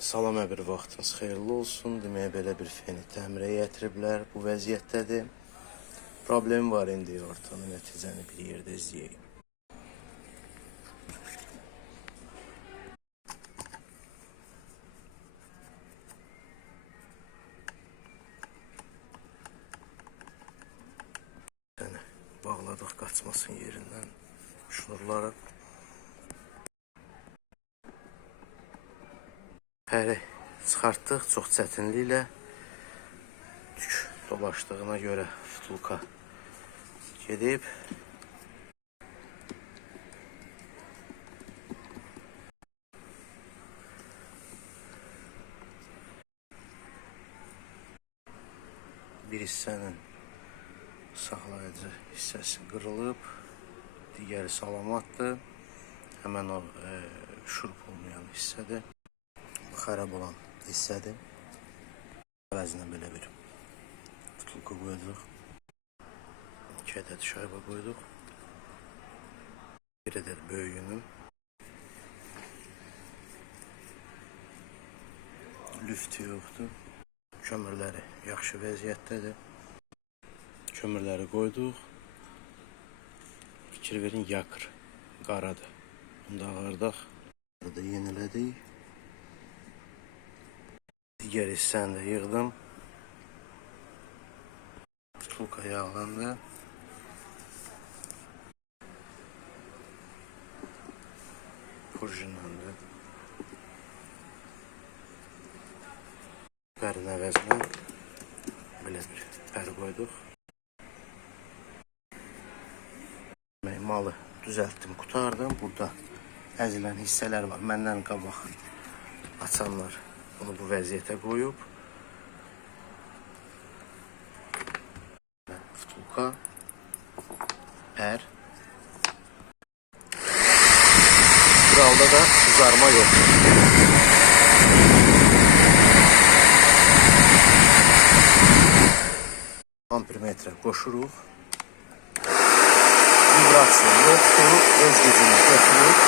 Salam, bir vaxtınız xeyirli olsun. Deməyə belə bir feni təmirə gətiriblər. Bu vəziyyətdədir. Problem var indi ortada. Nəticəni bir yerdə izləyək. Yəni, bağladıq qaçmasın yerindən şnurları. Həri çıxartdıq çox çətinliklə. Tük dolaşdığına görə vtulka gedib. Bir hissənin saxlayıcı hissəsi qırılıb, digəri salamatdır. Həmən o şurup olmayan hissədir. Xarab olan hissədir. Əvəzinə belə bir vtulka qoyduq. 2 ədəd şayba qoyduq. Bir ədəd böyüyünün. Lüftü yoxdur. Kömürləri yaxşı vəziyyətdədir. Kömürləri qoyduq. Fikir verin, yakır. Qaradır. Bunu da ağardaq. Bunu da yenilədik. Digər hissəni də yığdım. Vtulka yağlandı. Purjinlandı. Bərin əvəzinə belə bir pər qoyduq. Malı düzəltdim, qutardım. Burada əzilən hissələr var. Məndən qabaq açanlar bunu bu vəziyyətə qoyub. Vtulka, pər. Buralda da kızarma yoxdur. Ampermetrə qoşuruq. Vibrasiya yoxdur, öz gücünü götürür.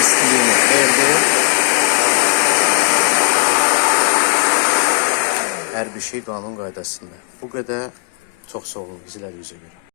İstiliğini verdi. Hər bir şey qanun qaydasında. Bu qədər. Çox sağ olun, izlədiyinizə görə.